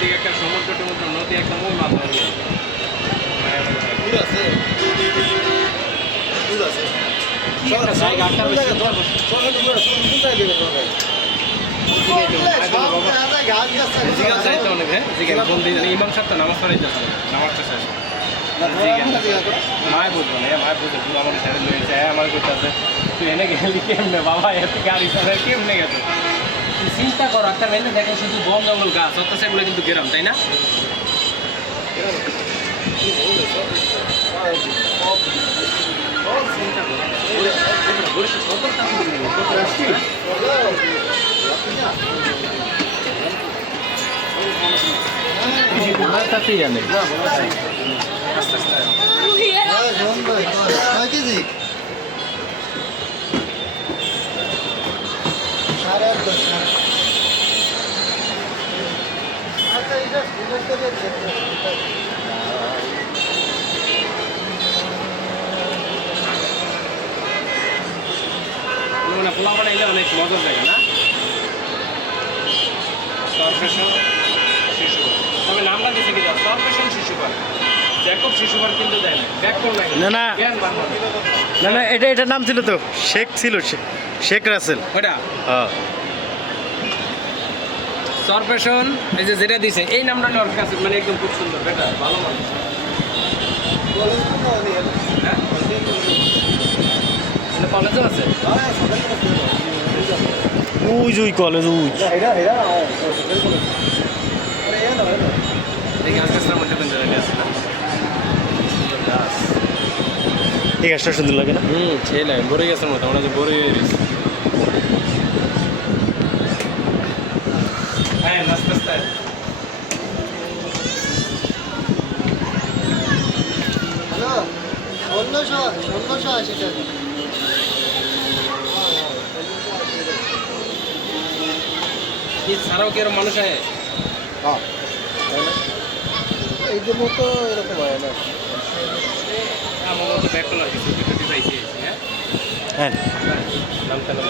দিকে একটা সমুদ্র টমুদ্র নদী একদম ওই মাথায় ইমাম সাহেব তো নামাজ পড়াইতে নামাজ শেষ মায় বুঝবো না মায় বুঝে তুই আমার সাথে লয়েছে আমার করতেছে তুই এনে গেলি কেমনে বাবা এত গাড়ি চালায় কেমনে গেছে তুই চিন্তা করো একটা মেলে দেখো শুধু বন জঙ্গল গাছ অথচ এগুলো কিন্তু গ্রাম তাই না জানে পোলাপাড়া এলে অনেক মজার জায়গা না সরফেশন শিশু তবে নামটা দিচ্ছে কি সরফেশন শিশু পার্ক জ্যাকব শিশু পার্ক কিন্তু দেয় না ব্যাক করো না না না না এটার নাম ছিল তো শেখ ছিল শেখ রাসেল ওটা হ্যাঁ সরফেশন এই যে যেটা দিছে এই নামটা নেওয়ার কাছে মানে একদম খুব সুন্দর বেটা ভালো মানুষ হ্যাঁ কলেজও আছে ওই যে ওই কলেজ ওই এই গাছ গাছটার মধ্যে কোন জায়গায় আছে না এই গাছটা সুন্দর লাগে না সেই লাগে বড় গাছের মতো আমরা যে বড় হ্যাঁ নাস্তা নাস্তা হ্যালো 1680 টাকা ছাড়াও কি এরকম মানুষ আয় হ্যাঁ এইদের মতো এরকম হয় না আমার মতো ব্যাক কলার কিছু পাইছি হ্যাঁ হ্যাঁ নামটা নাম